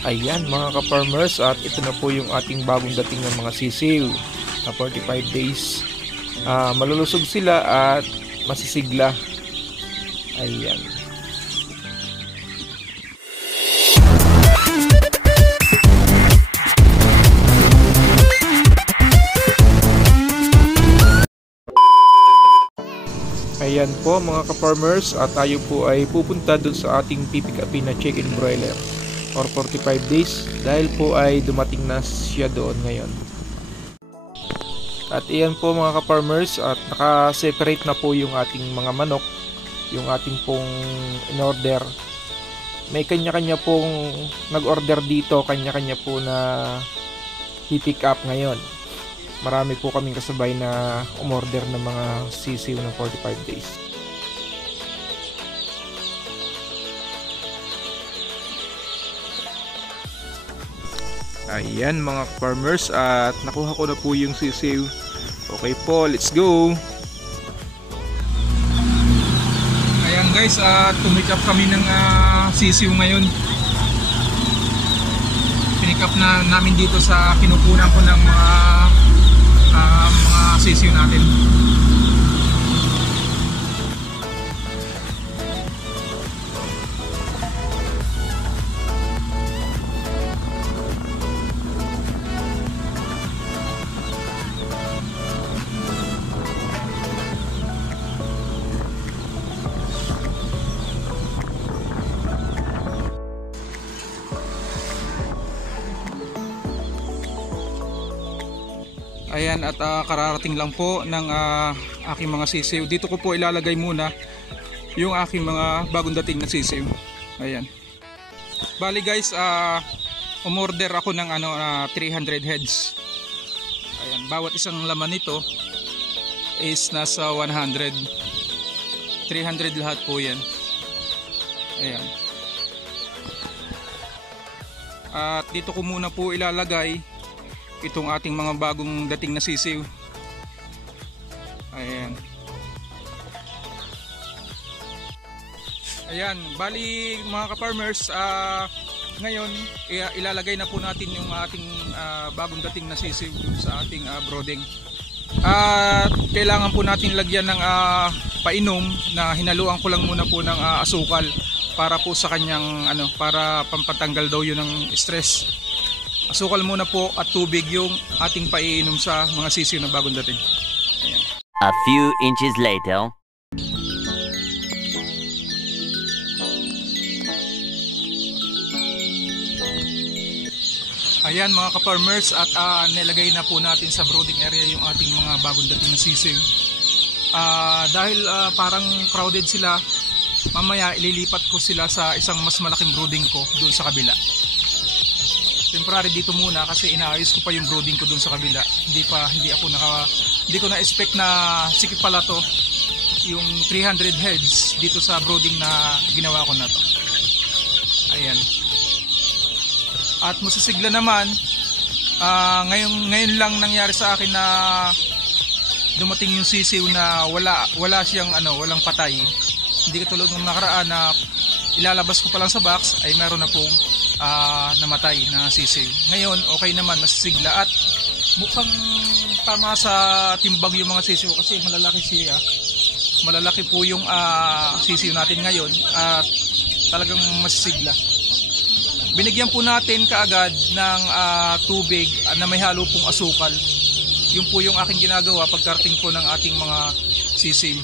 Ayan mga ka-farmers, at ito na po yung ating bagong dating ng mga sisiw na 45 days. Malulusog sila at masisigla. Ayan. Ayan po mga ka-farmers, at tayo po ay pupunta dun sa ating pipikapin na chicken broiler or 45 days dahil po ay dumating na siya doon ngayon. At iyan po mga ka-farmers, at naka-separate na po yung ating mga manok, yung ating pong in-order. May kanya-kanya pong nag-order dito, kanya-kanya po na i-pick up ngayon. Marami po kaming kasabay na umorder ng mga sisiw ng 45 days. Ayan mga farmers, at nakuha ko na po yung sisiw. Okay po, let's go! Ayan guys, tumick up kami ng sisiw ngayon. Pinick up na namin dito sa kinukunan ko ng mga sisiw natin. Ayan, at kararating lang po ng aking mga sisiw. Dito ko po ilalagay muna yung aking mga bagong dating na sisiw. Ayan. Bali guys, umorder ako ng 300 heads. Ayan, bawat isang laman nito is nasa 100. 300 lahat po yan. Ayan. At dito ko muna po ilalagay itong ating mga bagong dating na sisiw. Ayan. Ayan, bali mga ka-farmers, ngayon ilalagay na po natin yung ating bagong dating na sisiw sa ating brooding. At kailangan po natin lagyan ng painom na hinaluan ko lang muna po ng asukal para po sa kanyang para pampatanggal daw yun ng stress. Asukal muna po at tubig yung ating paiinom sa mga sisiw na bagong dating. Ayan. A few inches later. Ayan mga ka-farmers, at nilagay na po natin sa brooding area yung ating mga bagong dating na sisiw. Dahil parang crowded sila, mamaya ililipat ko sila sa isang mas malaking brooding ko doon sa kabila. Temporary dito muna kasi inaayos ko pa yung brooding ko doon sa kabila. Hindi ko na-expect na sikip pala to, yung 300 heads dito sa brooding na ginawa ko na to. Ayan. At masisigla naman, ngayon lang nangyari sa akin na dumating yung sisiw na wala siyang walang patay. Hindi katulad ng nakaraan na ilalabas ko pa lang sa box ay meron na pong namatay na sisiw. Ngayon okay naman, masisigla, at mukhang tama sa timbang yung mga sisiw kasi malalaki siya. Malalaki po yung sisiw natin ngayon at talagang masisigla. Binigyan po natin kaagad ng tubig na may halo pong asukal. Yun po yung aking ginagawa pagkarating po ng ating mga sisiw.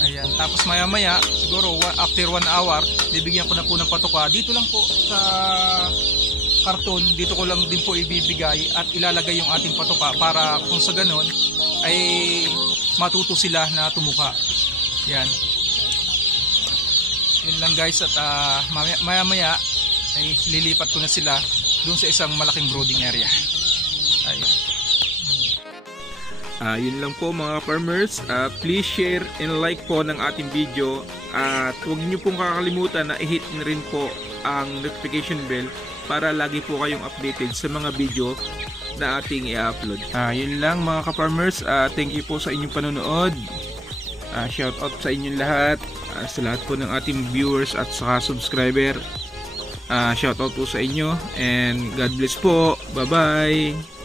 Ayan, tapos maya maya siguro after 1 hour bibigyan ko na po ng patoka. Dito lang po sa karton, dito ko lang din po ibibigay at ilalagay yung ating patoka para kung sa ganon ay matuto sila na tumuka. Yan. Yun lang guys, at maya maya ay lilipat ko na sila dun sa isang malaking brooding area. Ayan. Yun lang po mga farmers. Please share and like po ng ating video, at huwag niyo pong kakalimutan na i-hit na rin po ang notification bell para lagi po kayong updated sa mga video na ating i-upload. Yun lang mga ka-farmers. Thank you po sa inyong panonood. Shout out sa inyong lahat, sa lahat po ng ating viewers at saka subscriber. Shoutout po sa inyo and God bless po. Bye-bye.